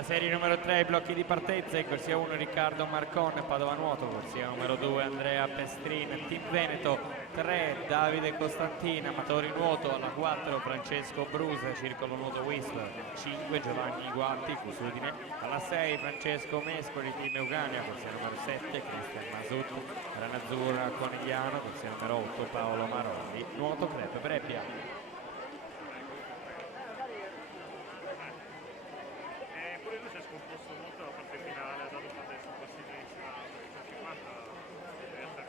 Nella serie numero 3 i blocchi di partenza, in corsia 1 Riccardo Marcon, Padova Nuoto, corsia numero 2 Andrea Pestrin, Team Veneto, 3 Davide Costantina, Amatori Nuoto, alla 4 Francesco Brusa, Circolo Nuoto Whistler, 5 Giovanni Guatti, Cusudine, alla 6 Francesco Mescoli, Team Eugania, corsia numero 7 Cristian Masut, Ranazzurra Conigliano, corsia numero 8 Paolo Marolli, Nuoto Club Brebbia.